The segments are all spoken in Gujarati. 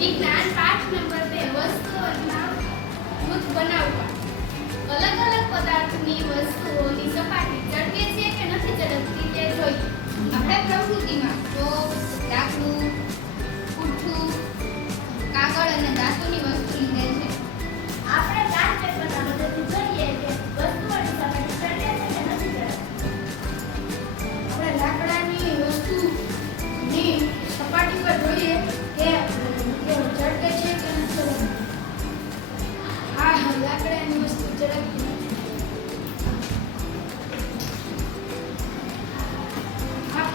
વિજ્ઞાન પાઠ નંબર 2 વસ્તુઓના જૂથ બનાવવા. અલગ અલગ પદાર્થની વસ્તુઓની સપાટી ચળકે છે કે નથી ચળકતી તે જોઈએ. આપણે પ્રકૃતિમાં તો લાકડું, પૂઠું, કાગળ અને ધાતુની વસ્તુ લીધેલ છે. આપણે ગ્રાફ પેપરના મદદથી જોઈએ કે વસ્તુઓની સપાટી ચળકે છે કે નથી ચળકતી. આપણે લાકડાની વસ્તુની સપાટી પર જોઈએ કે ચળકે છે કે નથી ચળકતી. આ લાકડાની વસ્તુ ચળકતી નથી. આ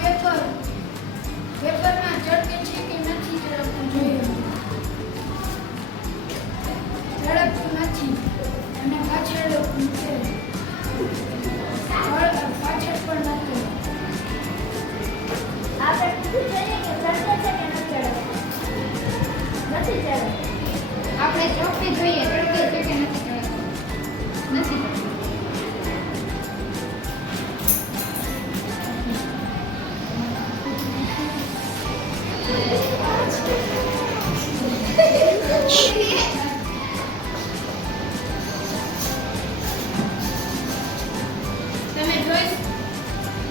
પેપરમાં ચળકે છે કે નથી ચળકતું જોઈએ. ચળકતું નથી અને પાછળ છે. પાછળ પણ નથી. આપણે પૂછવું જોઈએ કે ચળકે છે કે નથી ચળકતી. નથી ચળકતી. આપણે ચોકને જોઈએ ચળકે છે કે નથી ચળકતી. નથી ચળકતી.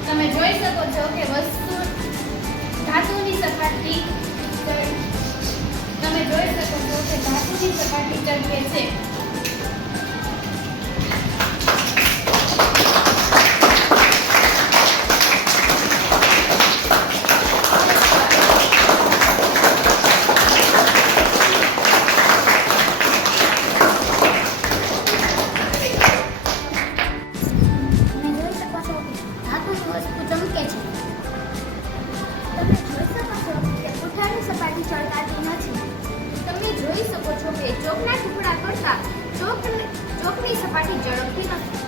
તમે જોઈ શકો છો કે વસ્તુ ધાતુની સપાટી ચળકે છે. તમે જોઈ શકો છો કે ચોકના ટુકડા કરતા ચોકની સપાટી ચળકતી નથી.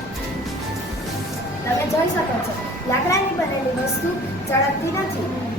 તમે જોઈ શકો છો લાકડાની બનેલી વસ્તુ ચળકતી નથી.